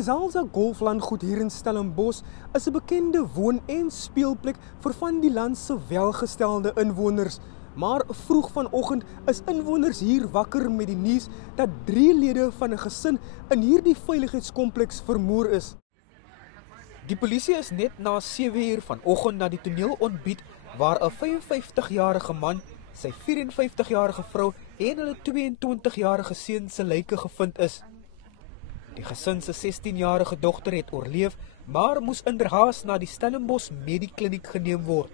Die Zalza Golflandgoed hier in Stellenbosch is 'n bekende woon- en speelplek vir van die land se welgestelde inwoners. Maar vroeg vanoggend is inwoners hier wakker met die nuus dat 3 lede van 'n gesin in hierdie veiligheidskompleks vermoor is. Die polisie is net na 7 uur vanoggend na die toneel ontbied waar 'n 55-jarige man, sy 54-jarige vrou en hulle 22-jarige seun se lyke gevind is. Die gesin se 16-jarige dogter het oorleef, maar moes inderhaas na die Stellenbosch Medikliniek geneem word.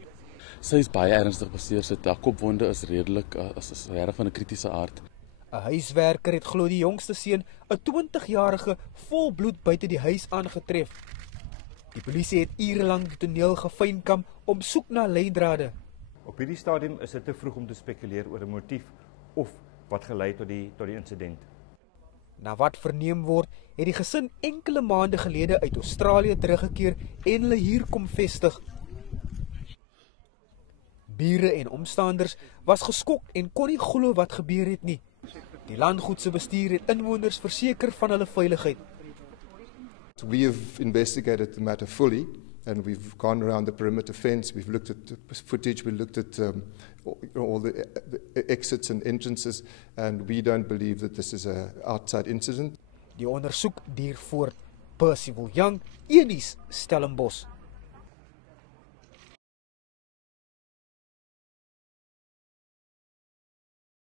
Sy is baie ernstig beseer, sy kopwonde is redelik is regtig van 'n kritiese aard. 'n Huiswerker het glo die jongste seun, 'n 20-jarige, vol bloed buite die huis aangetref. Die polisie het urelang die toneel gefynkamp om soek na leidrade. Op hierdie stadium is dit te vroeg om te spekuleer oor 'n motief of wat gelei tot die insident. Na wat verneem word, het die gesin enkele maande gelede uit Australië teruggekeer en hulle hier kom vestig. Bure en omstanders was geskok en kon nie glo wat gebeur het nie. Die landgoed se bestuur het inwoners verseker van hulle veiligheid. We have investigated the matter fully and we've gone around the perimeter fence, we've looked at the footage, we looked at all the exits and entrances and we don't believe that this is an outside incident. Die ondersoek duur voort. Percival Young, Unies, Stellenbosch.